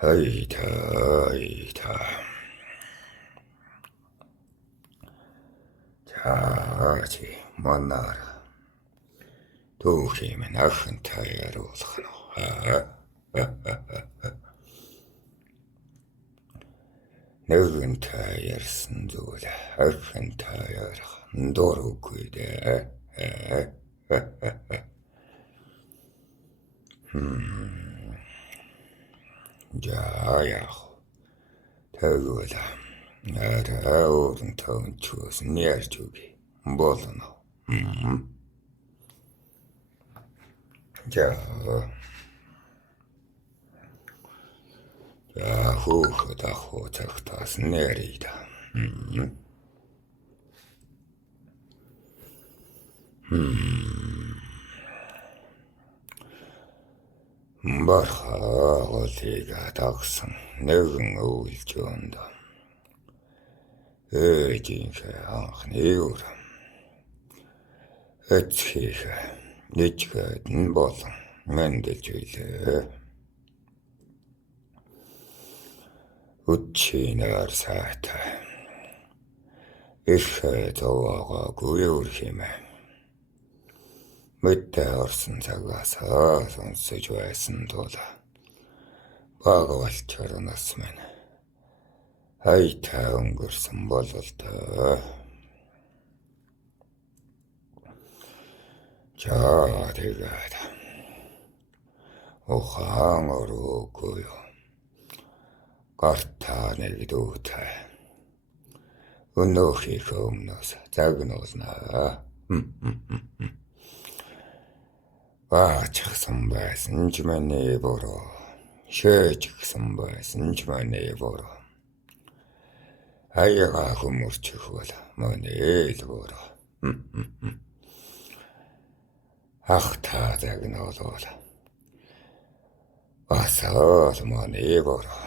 Hayda hayda. Жаач манаар түүх юм ахын таяруулах нь. Нэгэн таярсан зүйл ахын таярах дургүй дээ. Яах тэгвэл арай өөрн төвчөөс нэрч үгүй болно. Хүүхэд ахуу цагтаас нэрийд. Бархаалыг дагсан нэгэн үйлж өнд. Ээжийнхээ анхны үр. Эцгийнхээ нэжгээд нь болон мэндэлж үйлээ. Үчинээр сайтай. Ихээ зовоогоогүй үрхимэ. Мэдээ орсон цагаас сонсож байсан тул багвалчарнаас минь хайтай өнгөрсөн бололтой. Тэгээд ухаан ороогүй гартаа нэгдүүтэй өнөөхийнхөө өмнөөс загнуулнаа. Баачихсан байсан ч миний буруу. Шээжгсэн байсан ч миний буруу. Аяга хүмүүрчих бол миний л буруу. Ах та загнуулвал бас ол миний буруу.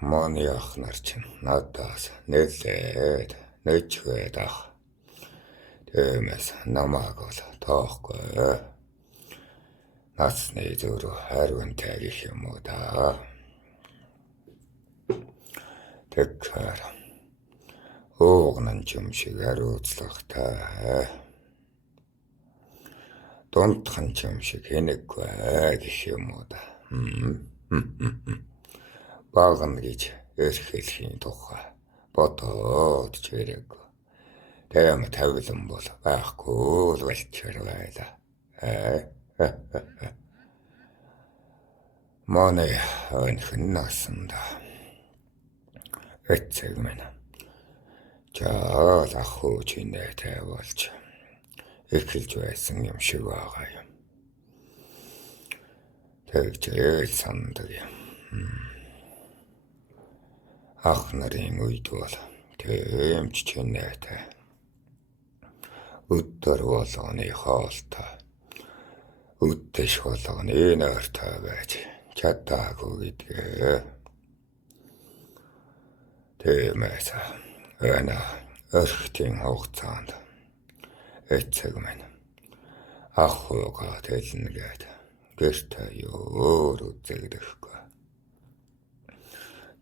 Манай ах нар чинь надаас нэлээд нэчгээд ах. Тиймээс намааг бол тоохгүй. Насны зөрүү хариунтай гэх юм уу да. Тэгэхээр уугнан юм шиг хариуцлагатай. Дунтхан юм шиг хэнэггүй гэх юм уу да. Багна гэж эрхэлхийн тухай бодоод ч хэрэггүй. Тэм тавилан бол байхгүй л болчор байлаа. Манай өнхөн насанда эцэг минь жаал ахуу чинээтэй болж эхэлж байсан юм шиг байгаа юм. Тэгж ээл сандаг юм. Ах нарын үед бол тэмч чинээтэй. Өдөр болгоны хоолтой. Үдэш болгоны нойртой байж чадаагүй гэдгээ. Тиймээс өрхтийн хугацаанд эцэг минь ахуугаа тэлнэгээд гэртээ өөр үзэгдэхгүй.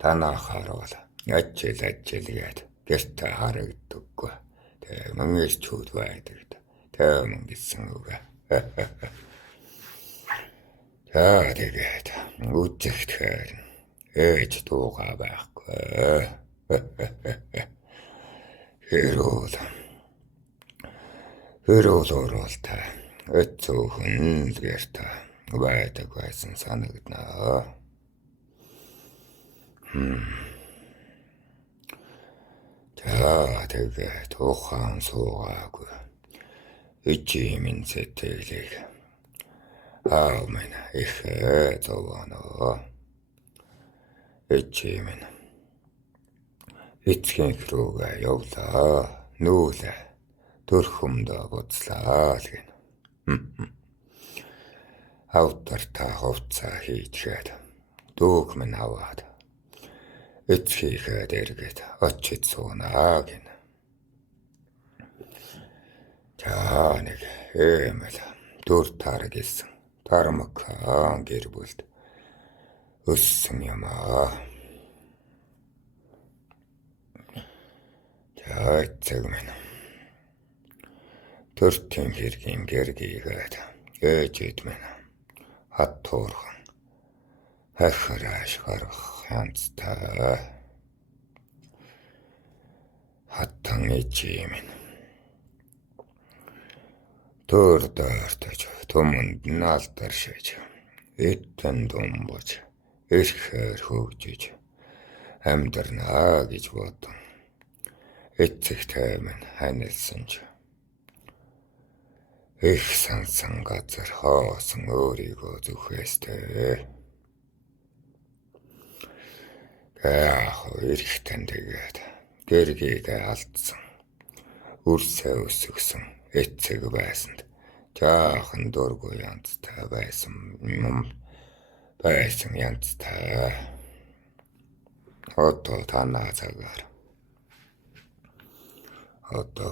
Танахаар бол ажил гэртээ харагддаггүй. Мөн ирчүүд байдаг. Мөн гэсэн үг. Тэгээд үжигдэхээр ээж дуугаа байхгүй. Хэрүүл оролтой эцүүхэн гэртээ байдаг байсан санагднаа. Тэгээд ухаан суугаагүй. Ичимэн сэтгэлийг аав минь ихээ зовооноо. Ичимэн эцгийн рүүгээ явлаа. Нүүлээ төрхөмдөө буцлаа л гин. Автартаа хувцаа хийчгээд дүүг минь аваад эцгийнхээ дэргэд очиж суунаа гин. За нэг эмэл дүр тар гэсэн Тармакхан гэр бүлд өссөн юм аа. За эцэг минь төртийн хэргийн гэргийгээд ээжэд минь хат туурхан хахараш гарах янзтай хаттан ичи минь төрдөртөж төмөнд наалдаршиж эттэн думбож эрхээр хөгжиж амьдрнаа гэж бодон эцэгтэй минь ханилсан ч их сансан газар хоосон өөрийгөө зүхээстэй. Яах эрэхтэн тэгээд гэргийгээ алдсан үрсээ өсгсөн эцэг байсанд жаахан дургүй янзтай байсан янзтай. Одоо танаа цагаар одоо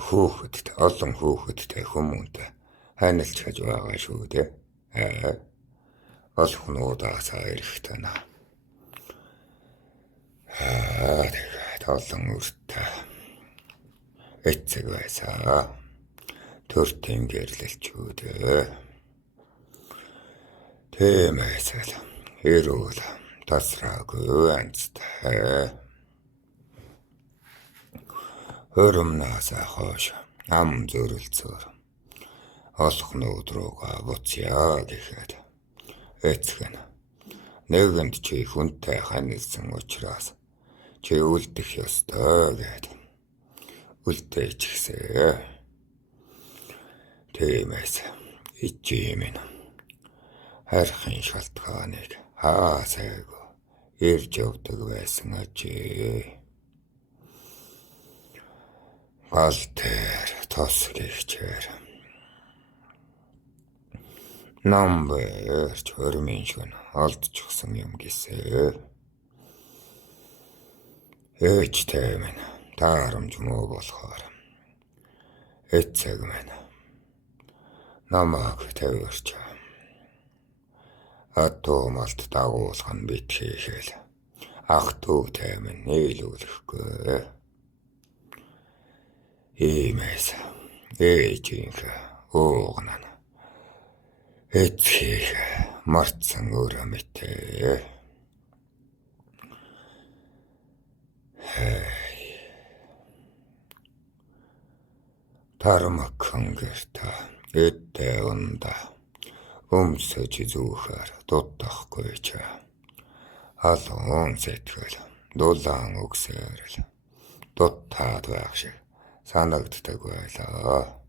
олон хүүхэдтэй хүмүүнтэй ханилж хаж байгаа шүү дээ. Олхнуудаасаа эрэхтэн тэгээд олон үртэй эцэг байсаа төртийн гэрлэлчүүдээ тэмээсэл эрүүл тасраагүй янзтай. Хөрөмнасаа хоош ам зөрөлцөөр олхнууд руугаа буцъя гэхэд эцэг нь нэгэнд чи хүнтэй ханилсан учраас чи үлдэх ёстой гэд үлдээчихсээ. Тиймээс ичи минь харахын шалтгааныг хаасайгүй ирж явдаг байсан ажээ. Гал дээр тос гихчээр намбэрч хөрмийн шүн олдчихсан юм гисээ. Ээжтэй минь таарамж муу болохоор эцэг минь намайг тавьирч атомалт дагуулхан битгийхэл ах дүүтэй минь нийлүүлэхгүй. Иймээс ээжийнхээ уугнана эцгийг мартсан өөрөө мэтээ. Тармакхан гэртэ эддээ унда өмсөж зүүхээр дутахгүй ч алуун сэтгэл дулаан өгсөөрл дуттаад байх шиг санагддаг байлаа.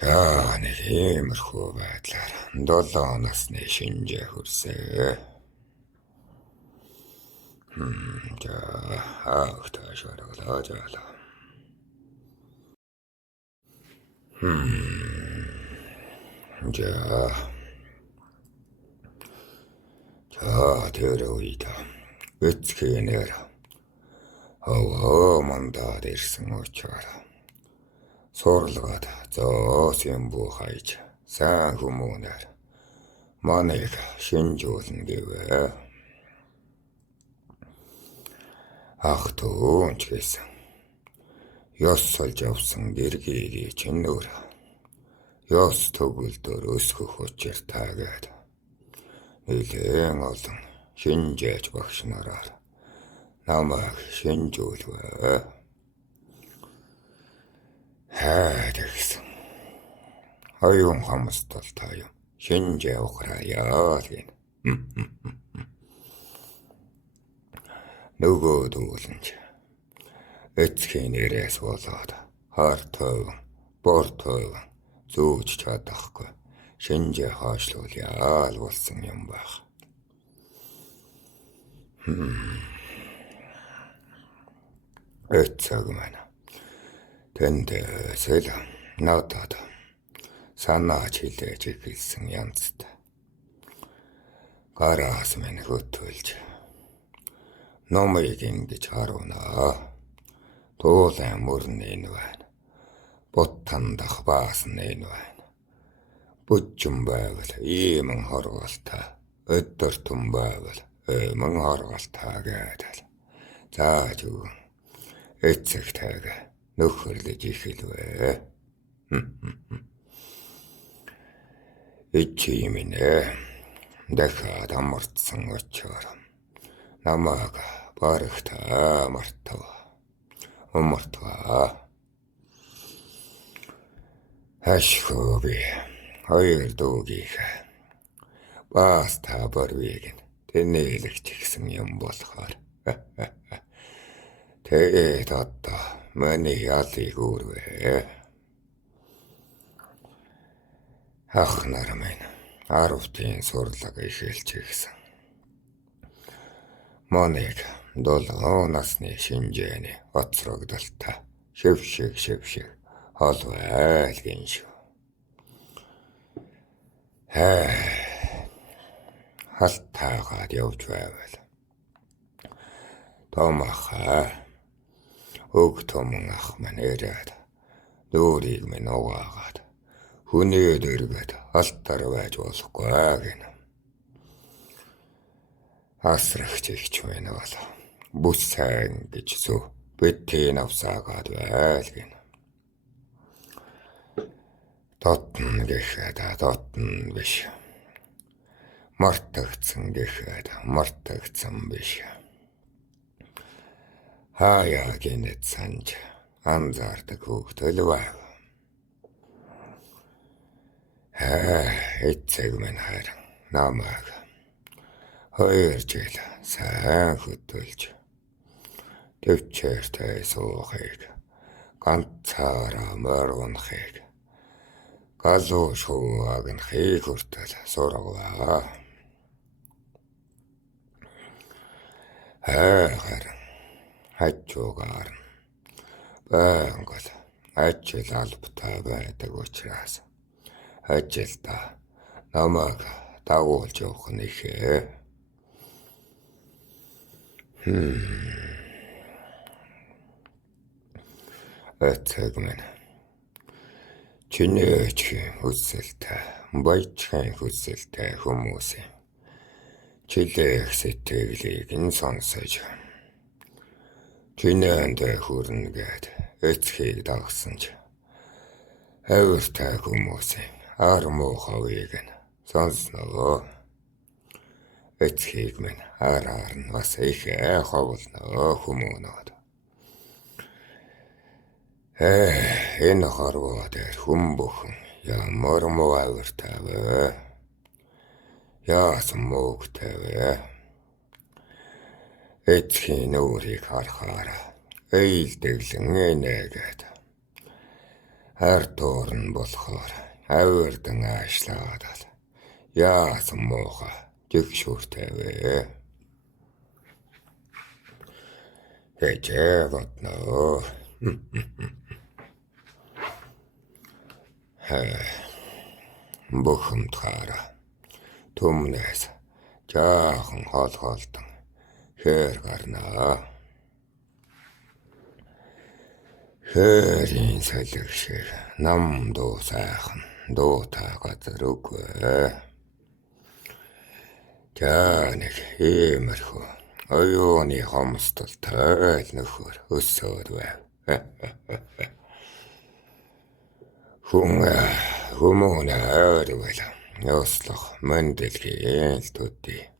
За нэг иймэрхүү байдлаар 7 насны шинжээ хүрсээ. За хаахтай шараглаа жаалаа. За тэр үед эцгийн нэр мандаад ирсэн учраас сурлагад зоосын бүү хайж сайн хүмүүнээр манайг шинжүүлнэ гэвэ. Ах дүүнч гэсэн ёс солж явсан гэргийгээ чиннөр ёс төгөлдөр өсгөх учиртайгээд нэлээн олон шинжээч багш нараар намайг шинжүүлвэ. Гэсэн оюун хамстал таа шинжээ ухрааяа гин. Нөгөө дүүлэнч эцгийн нэрээс болоод хартой бор той зүүж чадахгүй шинжээ хаашлуулъя болсон юм байх. Эцэг маань тэндээсэл надад санаач хилээж эхэлсэн янзтай. Гараас минь хөтөлж номыг ингэж харуунаа. Туулайн мөрн энэ байна. Буттандах баасан энэ байна. Бүжжин байвал иймэн хорголтой. Өдөр түн байвал иймэн хорголтой гэдэг. Зааж өгөн. Эцэгтэйгээ нөхөрлөж ихэлвэ. Ичи минь дахиад амардсан очоор намайг барагтаа мартав. Умартваа. Ашгүй би хоёр дүүгийнхээ бас та барвиг нь тэнээлэгч гисэн юм болохоор. Тэгээд одоо миний ялыг үүрвэ. Ах нар минь 10-ийн сурлаг эхэлж гисэн. Моныг 7 насны шинжээний оцрогдолтой шившиг холвайлгийн шүү. Халтаагаад явж байвал томахаа өг томон ах маань ирээд дүүрийг минь угаагаад хүний дэргэд алтар байж болохгүй гэнэ. Асрагч ихч байна бол бүс сайн гэж зөв битэн авсаагаад байл гэнэ. Дотн гэхэд дотн биш. Мартагдсан гэхэд мартагдсан биш. Хаяа гинэт санж анзаардаг хөвгтөл байв. Эцэг минь харин намайг 2 жил сайн хөтөлж төвчээртэй суухыг ганцаараа моргонхыг галуу шууг нь хийг хүртэл сургаваа. Харин хажуугаар байнгал ажил албатай байдаг учраас ажилдаа намайг дагуулж явах нь ихээ. Эцэг минь чинээчхийн хүсэлтэй, баячхийн хүсэлтэй хүмүүсийн чилээх сэтгэлийг нь сонсож чинээнд хүрнэ гэд эцгийг дагсан ч авиртай хүмүүсийн ар муухайг нь сонсноо. Эцгийг минь араар нь бас их ховлноо хүмүүнод. Энэ хорвоо дээр хүн бүхэн ямар муу авиртай вэ? Яасан муугтай вэ? Эцгийн нүрийг харахаар эйлдэглэн энэгээд ардуур нь болохоор авирдан аашлаад яасан муухай жигшүүртэй вэ? Хэжээ бодноо. Бухимдахаараа түмнээс жаахан хоолдон хээр гарнаа. Хэрийн салхи шиг нам дуу сайхан дуутай газар үгүй. Нэг иймэрхүү оюуны хомсдолтой нөхөр өсөөд байв. Хүмүүн ойрвол ёслох мандэлгийн төдий.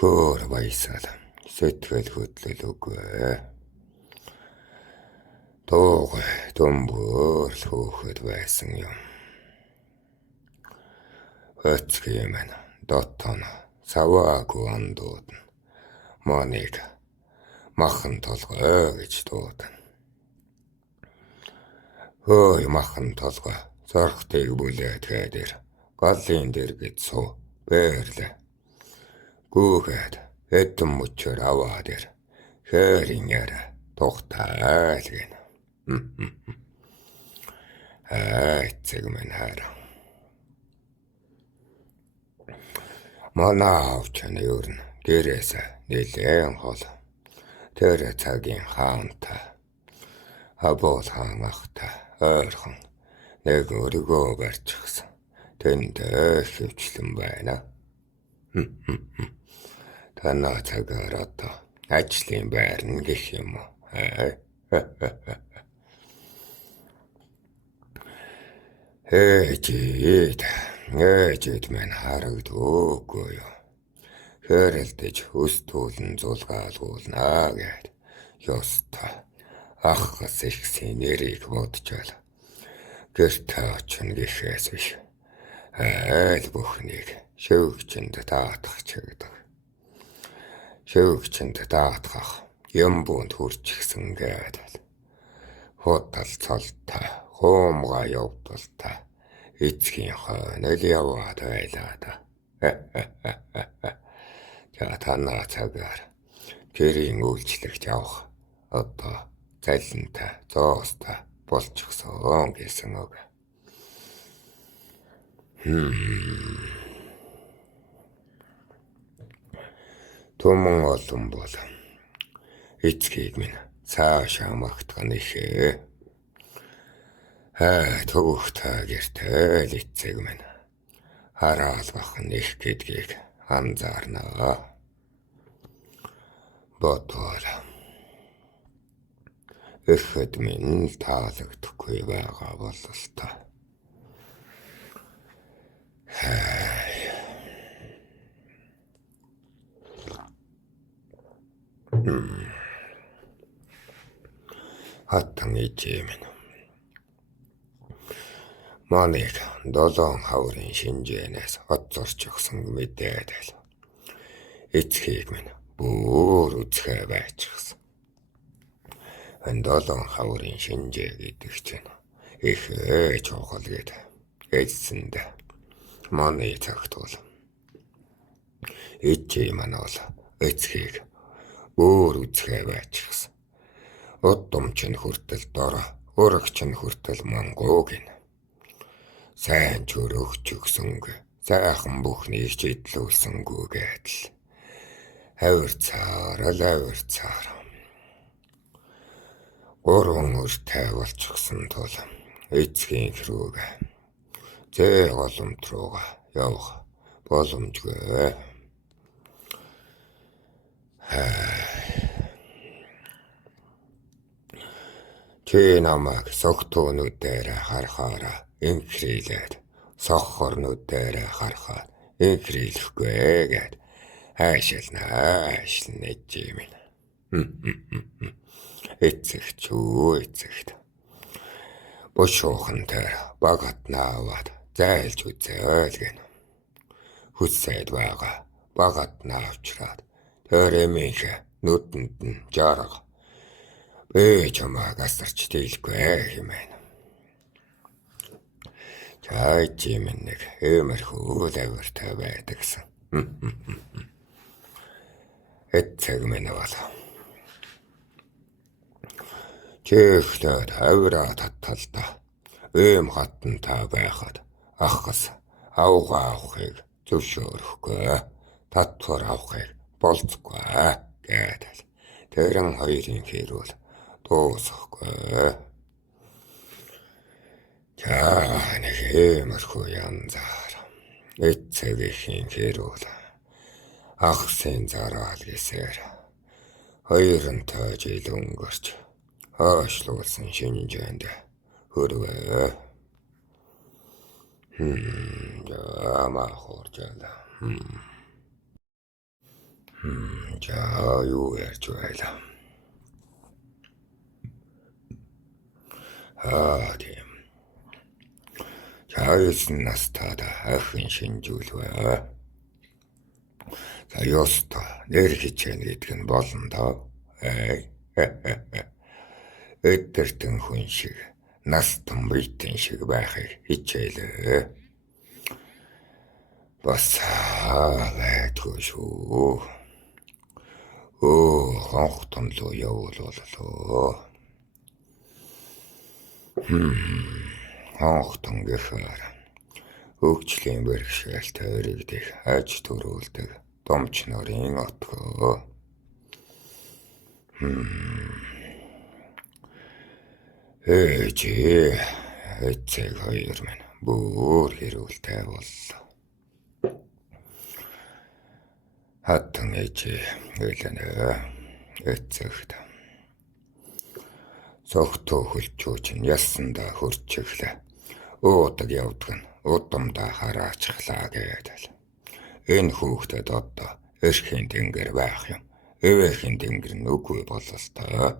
Хөөр баясал сэтгэл хөдлөл үгүй. Дууг төмбөр л хөөхөд байсан юм. Эцгийн минь дотон саваагүй андууд нь моныг махан толгой гэж дуудана. Хөөй махан толгой зорхтыг бүлээд хайдэр галын дэргэд суу бээрлээ. Гүүгээд эдэн мөчөр аваад ир хэрийн яриа тухтаал гэнэ. Эцэг минь харин манай авчны ер нь гэрээс нэлээд хол тэр цагийн хаантай Хабуул хаан ахта ойрхон нэг өргөө барьчихсан. Тэнд хөвчлэн байна. Танаа цагаар одоо ажлын байрна гэх юм уу? Ээжид минь харагдаагүй юу? Хэрэлдэж өстүүлэн зулгаалгуулнаа гэд ёстой. Ахас ихсийн нэрийг бодчоол. Гэртэ очно гэхээс биш. Айл бүхнийг шүүгчэнд даатгах чигдэг. Шүүгчэнд даатгах юм бүнд хүрчихсэн гэдэл. Хутал цолтой, хуумга явдалтай. Эцгийн хойнол яваад байлаа да. Танаа цагаар гэрийн үйлчлэгч явах одоо залинтай, зоостой болчихсон гэсэн үг. Түмэн олон бол эцгийг минь цаашаа магтах нэхээ. Төвхтэй гэртэл эцэг минь хараалгах нэх гэдгийг анзаарнаа. Ботвол эхэд минь таалагдахгүй байгаа бололтой. Хатан ичээ минь. Манайх 7 хаврын шинжээнээс отцорчихсон мэдээд л. Эцгийг минь бүр үзхээ байчихсан. 7 хаврын шинжээ гэдэг чинь их чухал гэдэг. Эцсэнд манай цагт бол ичээ маань бол эцгийг бүр үзхээ байчихсан. Удамч нь хүртэл дороо, өргөч нь хүртэл мангуу гин. Сайн ч өргөч өгсөнгүй, сайхан бүхнийг ч идлүүлсэнгүй гэдэл. Авир цаар. Гурван өртэй болчихсон тул эцгийн хэрүүг зээ голомт руугаа явах боломжгүй. Чи намайг согтуунуудээр харахаараа инхрийлээд, соххорнуудээр харахаар инхрийлэхгүй гэд аашилна ичээ минь. Эцэгт. Бушуухан дээр багатнаа аваад зайлж үзээл гэн. Хүссэд байгаа багатнаа авчраад төрэмийнхэ нүдэнд нь жарга. Би чамайг асарч дийлэхгүй хэмээн. Чайчи минь нэг иймэрхүү авиртай байдагсан. Эцэг минь бол чихлээд авираа таталда ийм хатантай байхад ахас авгаа авахыг зөвшөөрөхгүй, татвар авахыг болцохгүй гэдэл. Тэрэн хоёрын хэрүүл дуусахгүй. Нэг иймэрхүү янзаар эцэгхийн хэрүүл ахсын зараал гэсээр 2 жил өнгөрч хойшлуулсан шинжээнд хүрвээ. Жаа хууржаала. Жаа юу ярьж байлаа. Тийм. Чайсан настад ахын шинжүүлвэ. За ёстой нэр хичээн гэдэг нь болно доо. Эдгэртэн хүн шиг, настан бийтэн шиг байхыг хичээлээ. Бас байдгүй шүү. Хонхтон луу явууллоо. Хонхтон гэхээр хөгжлийн бэрхшээлтэй өргөдөх аж төрүүлдэг домч нарын отгоо. Ээжээ, эцэг хоёр минь бүр хэрүүлтэй боллоо. Хатан ээжээ ээлэнэ эцэгт. Согтоо хөлчөөч нь ялсандаа хөрчихлээ. Уудаг явдаг нь удамдаа хараачихлаа гэдэл. Энэ хүүхдэд одоо эрхийн тэнгэр байх юм. Эвэхийн тэнгэр нь үгүй бололтой.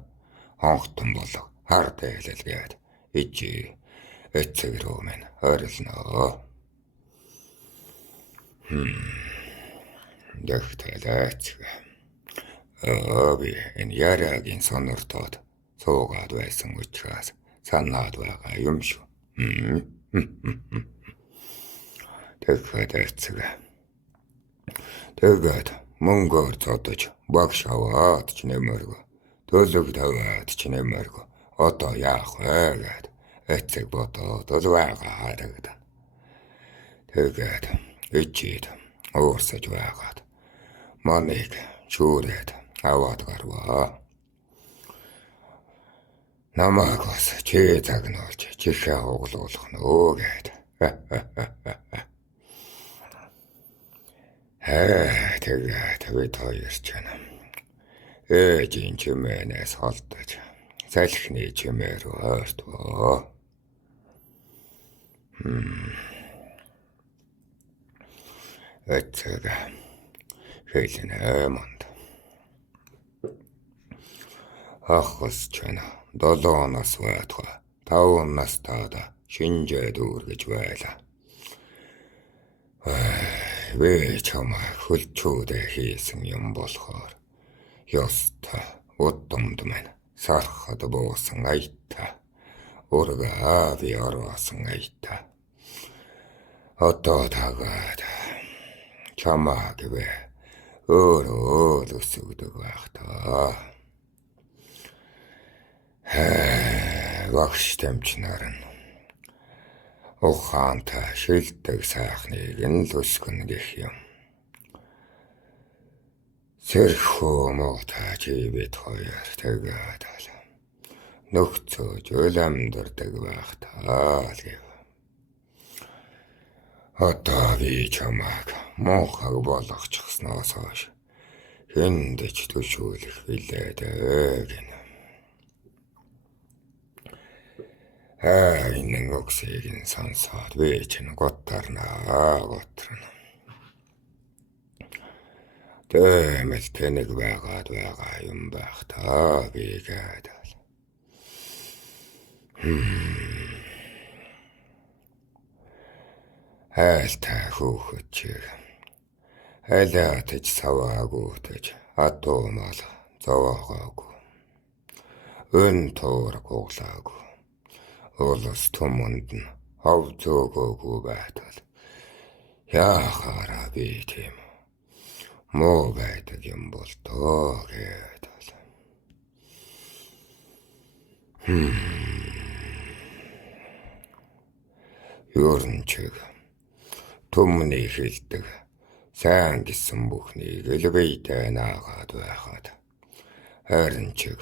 Хонхтон болго хар дээлэлгээд ижи эцэг рүү минь орилноо. Дэгтэлээцэг. Би энэ яриагийн сонортоод суугаад байсан учраас санаад байгаа юм шүү. Тэгэхэд эцэг. Тэгээд мөнгөөр зодож багш аваад ч нэмэргүй. Төлөв тавиад ч нэмэргүй. Одоо яах вэ гэд эцэг бодоод байгаа харагдана. Тэгээд ичээд уурсаж байгаад маныг чүүрээд аваад гарваа. Намайг бас чи загнуулж чихээ углуулах нөө гэд. Тэгээд бид хоёр ч юм. Ээжийн чимээнээс холдож салхины чимээр ойртвоо. Эцэг хэлнэ манд. Ахс чана 7 нас байтугай 5 настайда шинжээд үргэж байлаа. Би чамайг хөлчүүдээ хийсэн юм болохоор ёстой удамд минь сархад буусан аятаа ургаа би ороосон аятаа одоо тагаад чамайг би өөрөө өсгдөг байх таа. Багш тамчнаар нь ухаантай шилдэг сайхныг нь л өсгөн гэх юм. Сэрхүү муутай чи бид хоёр тэгээд нөхцөөж өлөмдөрдөг байх таа л гэв. Одоо би чамайг муухайг болгочихсноос хойш хүндэж төшөөлөх билээ гэнэ. Энэ өгсийг нь сонсоод би ч готтарнаа. Тэмэл тэнэг байгаад байгаа юм байх таа би гэдэл. Айлтай хүүхэд чиг айлаатаж саваагуутаж атуумал зовоогоогүй. Өн туураг углаагүй. Улс түмэнд нь хов зөөгөөгүй байтал яахаараа би тийм муу байдаг юм бол тоо гэдэл. Ёрн чиг түмний хэлдэг сайн гэсэн бүхнийг элбэйтэй наагаад байхад харин чиг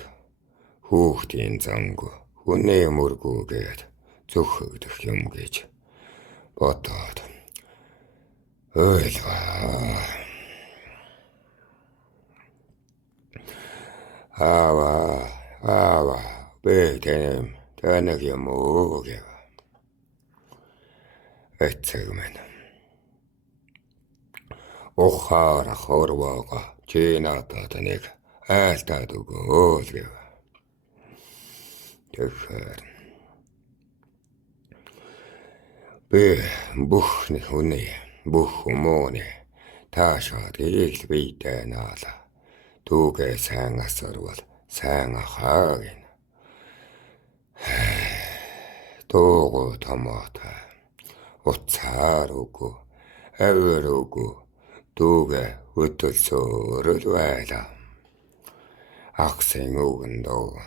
хүүхдийн занг хүнээ мөргүүгээд зөвхөгдөх юм гэж бодоод ойлгаа. Ава бэтэм танаг юм уу гэв. Эцэг минь ухаара хорвоога чи надад нэг айлтаад өгөө л гэв. Тэгэхээр би бүх хүний бүх хүмүүний таашаад ил бийтэй наала. Түүгээ сайн асарвал сайн ахаа гин. Туугу томоотой уцаар үгүй авир үгүй түүгээ хөдөлсөөрөл байлаа. Ахсын үгэндөө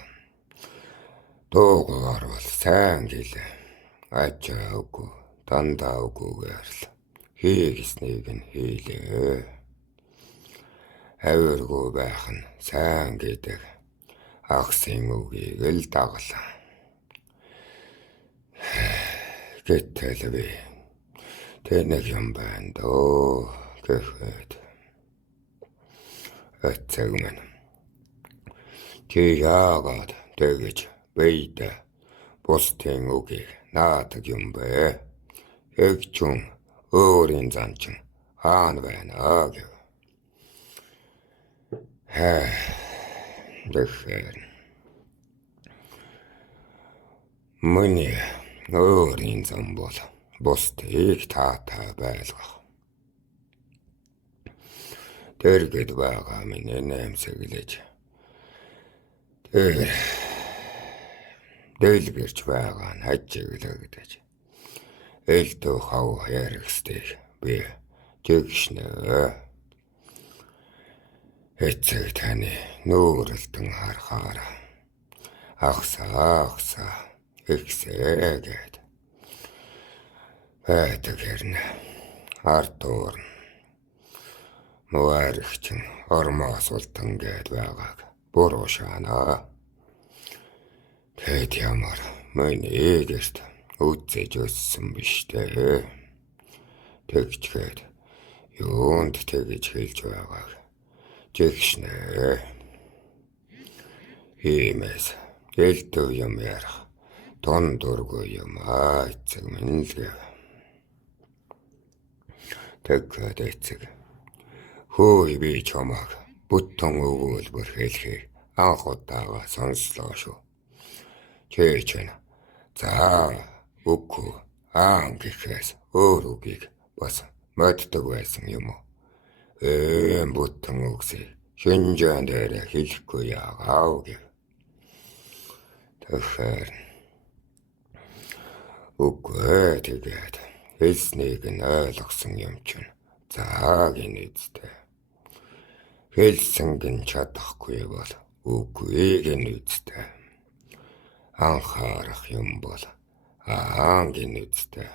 дуугаар бол сайн гэлээ. Ачаагүй, дандаагүй л хийгснэг нь хийлээ. Авиргүй байх нь сайн гэдэг ахсын үгийг л даглаа. Гэтэл би тэнэг юм байна дөө гэхэд эцэг минь чи яагаад тэгэж бийдэ бусдын үгийг наадаг юм бэ? Эгчүн өөрийн занчин хаана байна гэв. Тэгэхээр миний өөрийн зам бол бусдыг таатай байлгах. Тэргэд байгаа миний нэмсэглэж дэлгэрч байгаа нь хажиглагдаж элдв хав яригстыг би жигшнэ. Эцэг таны нүүрэлтэн харахаар ахсаа ихсээгээд байдаг хэрнэ. Артур муаригчин ормоос ултан гээд байгааг буруу шаанаа. Тэд ямар миний гэрт үзэж өссөн биш дээ. Тэгчгээд юунд тэгж хэлж байгааг жигшнэ. Иймээс элдв юм ярах тон дургүй юм эцэг минь л гэв. Тэгэхэд эцэг хөөе би чамайг бүтэн өгүүлбэр хэлхийг анх удаага сонслоо шүү. Чэчэн за үгүй гэхээс өөр үгийг бас моддог байсан юм уу? Бүтэн үгсийг шинжаан дээр хэлэхгүй яагаа гэв. Тэгэхээр үгүй тэгээд хэлснийг нь ойлгосон юм чинь заагийн үсттэй. Хэлсэн гин чадахгүй бол үгүйг нь үсттэй. Анхаарах юм бол гин үсттэй.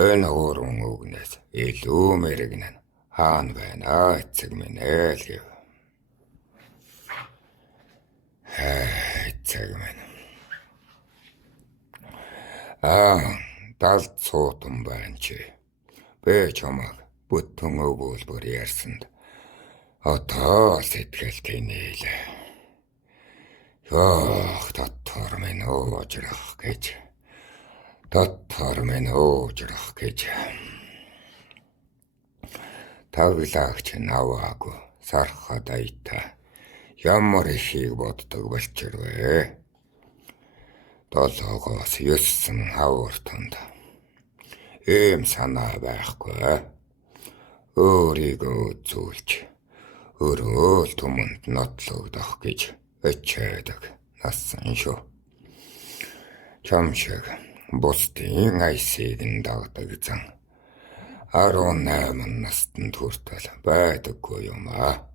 Энэ гурван үгнээс илүү мэрэгнэн хаана байна эцэг минь л гэв. Эцэг минь далд суутан байна чи. Би чамайг бүтэн өгүүлбэр ярьсанд одоо сэтгэлтэй нийлээ. Дотор минь уужрах гэж. Таглагч наваагүй сархад аята ямар ихийг боддог болчихвэ. 7-оос 9 хавартанд ийм санаа байхгүй. Өөрийгөө зүйлж өрөөл түмэнд нотлогдох гэж өчөөдөг насан шүү. Чам шиг бусдын айсыг нь дагдаг зан 18 настанд хүртэл байдаггүй юм аа.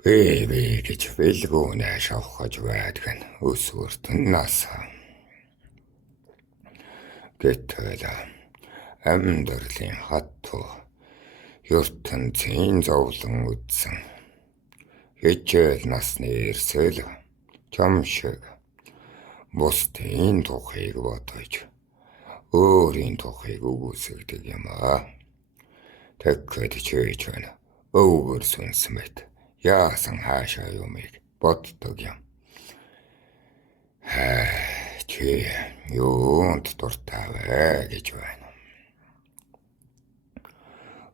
Би гэж бэлгүүнээ шавхаж байдаг нь өсвөртөн насаа. Гэтэл амьдралын хатуу ертөнцийн зовлон үдсэн хичээл насны эрсэл чам шиг бусдын тухайг бодож өөрийн тухайг үгүйсгдэг юм аа. Тэгэхэд чийж байна өвгөр сүнсмэт яасан хаашаа юмыг боддог юм. Чи юунд дуртай вэ гэж байна.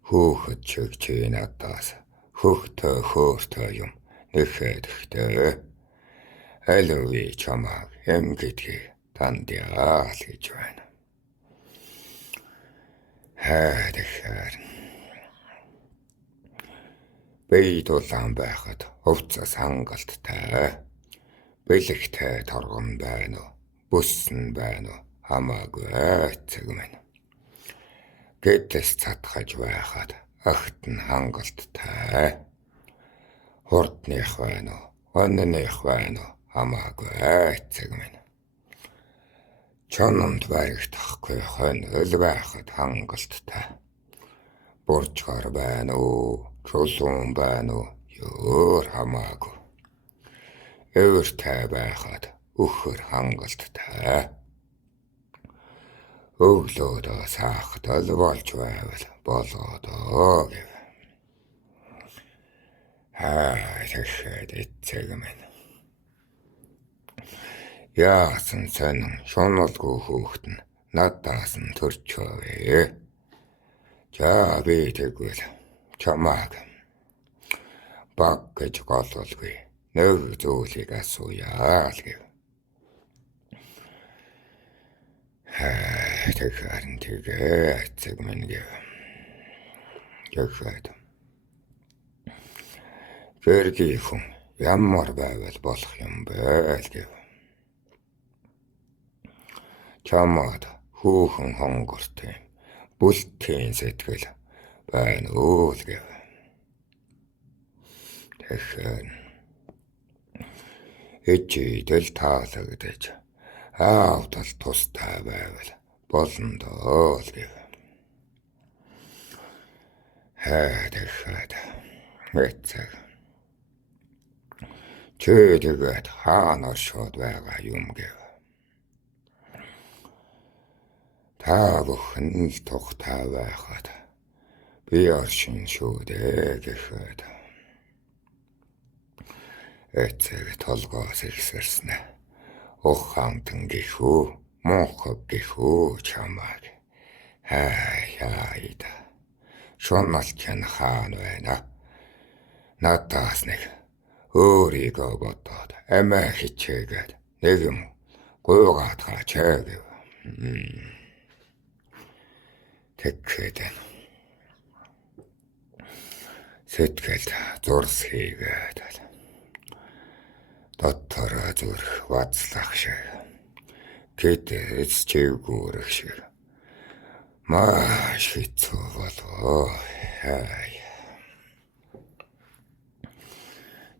Хөөхөд чиг чи надаас хөөхтэй юм нэхэдэхтэй. Алви чамаг эм гэдгийг тандяал гэж байна. Тэгэхээр би дулаан байхад хувцас хангалттай. Бэлэгтэй торгон байна уу? Бүссэн байна уу? Хамаагүй эцэг минь. Гэтэл цатгаж байхад агт нь хангалттай. Хурдных байна уу? Онных байна уу? Хамаагүй эцэг минь. Чононд баригдахгүй хонол байхад хангалттай. Буржгаар байна уу? Чулуун байна уу? Ёор хамаагүй. Эвэртэй байхад өхөр хангалттай. өглөөдөө саахтал болж байвал болоодоо гэв. Тэгэхэд эцэг минь. Яасан сонин шуналгүй хөөхт нь надаас нь төрчөөе. За би тэгвэл чамааг баг гэж гололгүй нэг зүйлийг асууя л гэв. Тэгэхээр тэгээ эцэг минь гэв. Тэгэхэд гэргийн хүн ямар байвал болох юм бэ л гэв. Чамаад хүүхэн хонгортой бүлтийн сэтгэл байна уу л гэв. Тэгэхээр ичидэл таалагдаж аавдал тустай байвал болно доо л гэв. Тэгэхээр эцэг чи тэгээд хаана оршоод байгаа юм гэв. Та бүхэн л тухтай байхад би оршин шүү дээ гэхэд эцэг толгоос ихсэрснэ. Ухаантан гихүү, мунхаг гихүү чамааг. Хайда. Шуналч нь хаан байна. Надаас нэг өөрийгөө бодоод амиа хичээгээд нэг юм гуйгаатгаач гэв. Тэгэхэд сэтгэлд зурс хийгээд дотор зүрх вацлах шиг гэдэс чивгүүрэх шиг маш хэцүү болов.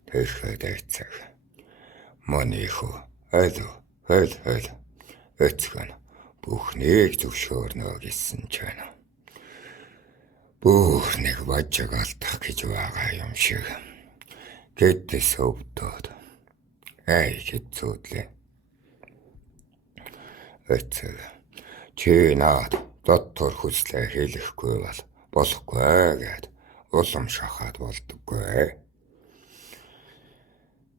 Тэгэхэд эцэг манийхүү хэл эцэг нь бүхнийг зөвшөөрнө гэсэн чинь бүхнийг бажиг алдах гэж байгаа юм шиг гэдэс өвдөд хэцүүдлээ. Эцэг чи наад дотор хүслээ хэлэхгүй бол болохгүй гэд улам шахаад болдоггүй.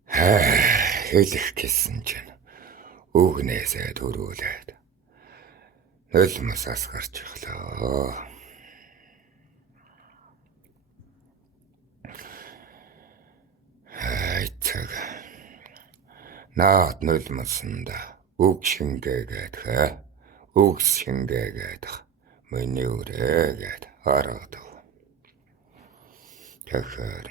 Хэлэх гэсэн чинь үгнээсээ төрүүлээд нулимс асгарч эхлэв. Эцэг наад нулимсанда үг шингээгээд миний үрээгээд харагдав. Тэгэхээр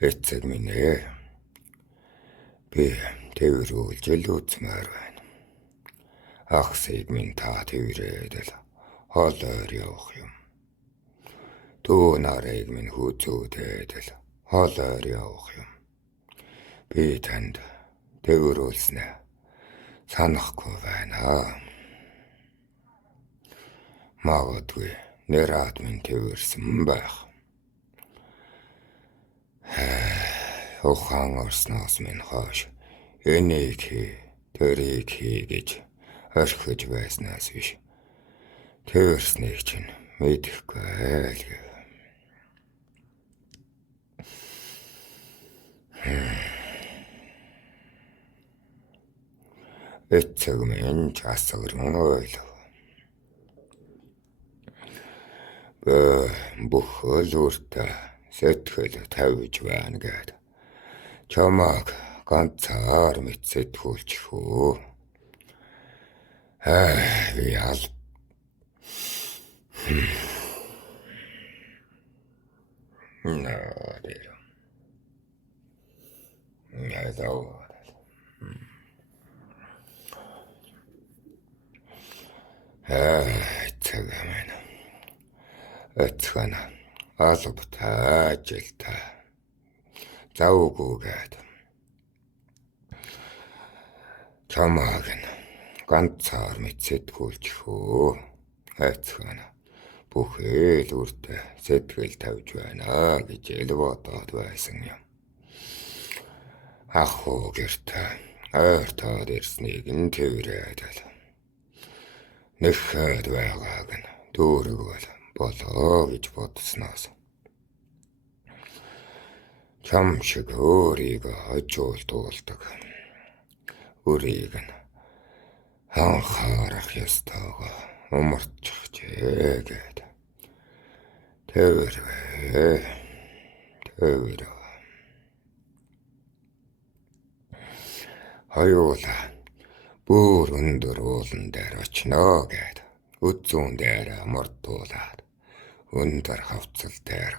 эцэг минь би тэрүүлж илүүцмээр байна. Ахсыг минь та тэрээд л хоолоор явах юм. Дүү нарыг минь хүзүүдэд л хоолоор явах юм. Би танд тэрүүлснэ санахгүй байна. Магадгүй нэрад минь тэрсэн байх. Ухаан орсноос минь хойш энийг тэрийг гэж орхиж байснаас биш. Тэрснийг чинь мэдэхгүй л гэв. Эцэг минь асуурн ойлов. Бүхэл үртээ сэтгэл тавьж байна гэд чамааг ганцаар мэд сэтгүүлчих үү. Би ял нэр ялаа. Эцэг минь эцэг нь албатай ажилтай завгүйгээд чамааг нь ганцаар мэд сэтгүүлчих үү. Эцэг нь бүхэл үртээ сэтгэл тавьж байна гэж ил бодоод байсан юм. Ах уу гэртээ ойртоод ирснийг нь тэрвэрээд л. Нэхэд байгааг нь дүүрэг болоо гэж бодсноос. Чам шиг өөрийгөө хожуулдуулдаг. Үрийг нь анхаарах ёстойгоо умарчихжээ гээд. Тэрвэр. Хоёулаа бүр өндөр уулан дээр очноо гээд үзүүн дээр мордуулаад өндөр хавцал дээр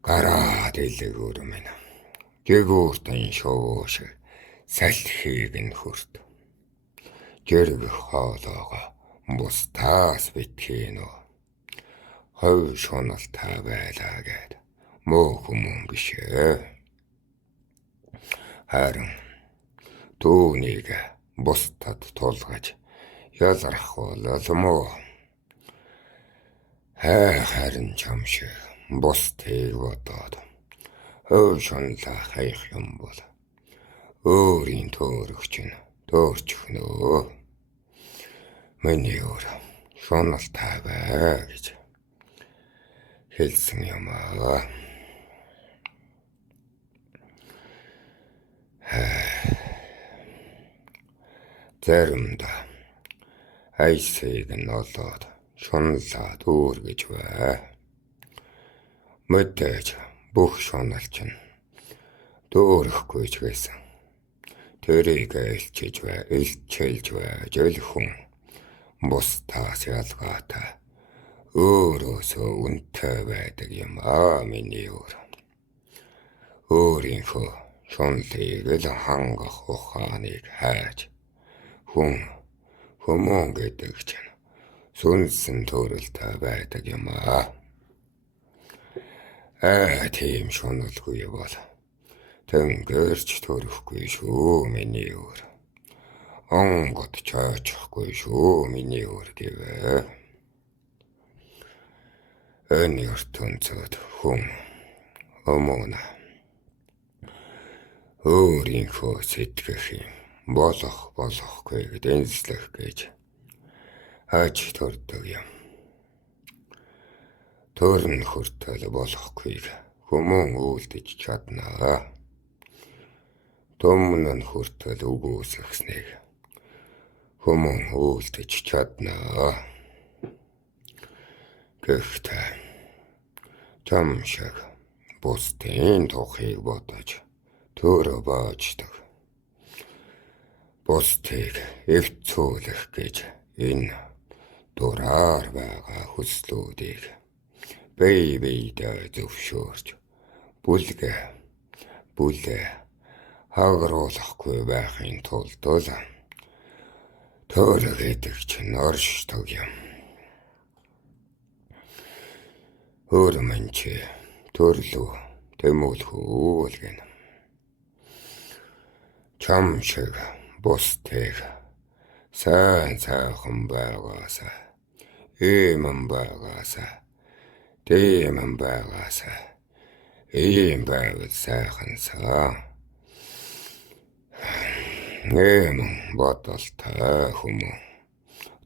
гараад илгүүр минь гэгүүртэн шоо шиг салхийг нь хүрт. Гэргэх хоолоогоо бустаас битхийн үү. Хов шуналтай байлаа гээд муу хүмүүн бишээ. Харин түүнийг бусдад тулгаж ялрах бололмоо. Харин чам шиг бусдыг бодоод хов шунлаа хаях юм бол өөрийн төөрөгч нь төөрчихнөө. Миний өөр шуналтай бай гэж хэлсэн юм аа. Заримдаа айсыг нь олоод шунлаа дүүргэж бай. Мэдээж бүх шуналч нь дүүрэхгүй ч гэсэн тэрийг илчилж байж хүн бусдаас ялгаатай өөрөөсөө үнэтэй байдаг юм аа миний өөр. Өөрийнхөө шунлыг л хангах ухааныг хайж хүмүүн гэдэг чинь сүнсэн төрөлтэй байдаг юм аа. Тийм шуналгүй бол тэнгэрч төрөхгүй шүү миний өөр. Онгод чаачихгүй шүү миний өөр гэвэ. Энэ ертөнцөд хүн өмнө өөрийнхөө сэтгэх юм болохгүйг дэнслэх гэж аж төрдөг юм. Төрн хүртэл болохгүйг хүмүүн үлдэж чаднаа. Төмнөн хүртэл үгүйсэхснийг хүмүүн үлдэж чаднаа. Гэхдээ чам шиг бусдын тухыг бодож төрө боождог. Бусдыг эвцүүлэх гэж энэ дураар байгаа хүслүүдийг биедээ зөвшөөрч бүлээ хагруулахгүй байхын тулд төрө гэдэг чинь оршдог юм. Өөрмөн чи төрлөө тэмүүлхүү л гэнэ. Чам шиг бусдыг сайхан байгаасаа, иймэн байгаасаа, дэмэн байгаасаа, ийм байвал сайхансаа. Нэмэн бодолтой хүмүүн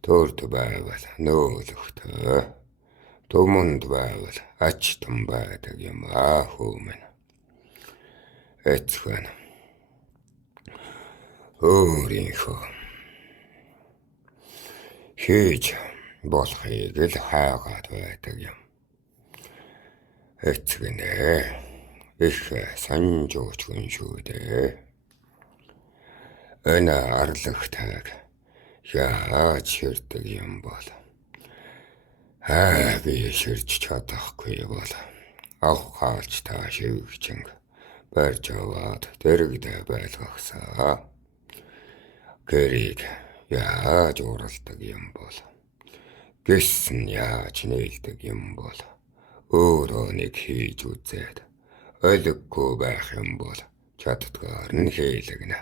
төрд байвал нөөлөхтэй, төмөнд байвал ачтан байдаг юм аа хүмүн. Эцгэн өөрийнхөө хийж болохыг л хайгаад байдаг юм. Эцгэнээ их санж өчгөн шүү дээ. Энэ арлагтайг яаж ширдэг юм бол би ширч чадахгүй бол авахалж та шивгчинг барьж аваад дэрэгдэ байлгахсаа. Гэрийг яаж уралдаг юм бол гисэн яаж нээлдэг юм бол өөрөө нэг хийж үзээд ойлгохгүй байх юм бол чаддгаар нь хийлэгнэ.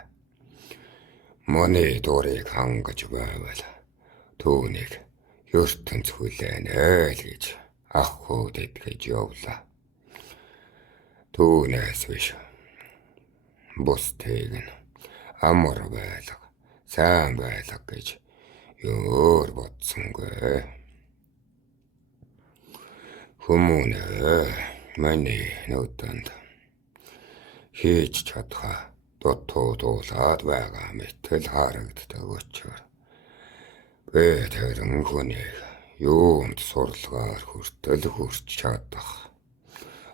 Моны дурыг хангаж байвал түүнийг ертөнц хүлээнэ л гэж ахуйд итгэж явлаа. Түүнээс биш бус тэгнэ. Амар байлга, сайн байлга гэж ёор бодсонгүй. Хүмүүнээ миний нүдэнд хийж чадхаа дутуудуулаад байгаа мэтэл харагддаг учраас би тэрэн хүнийг юунд сурлагаар хүртэл хүрч чадах,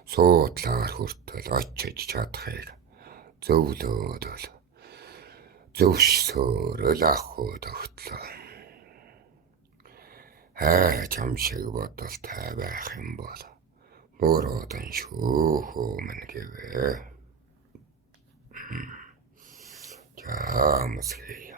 суудлаар хүртэл очиж чадахыг зөвлөөд бол зөвшөөрөл авахуд өгтлөө. Хайж амшиг бодолтой байх юм бол мөрөөдөн шүү хүмүн гэвэ. Жаамс хий.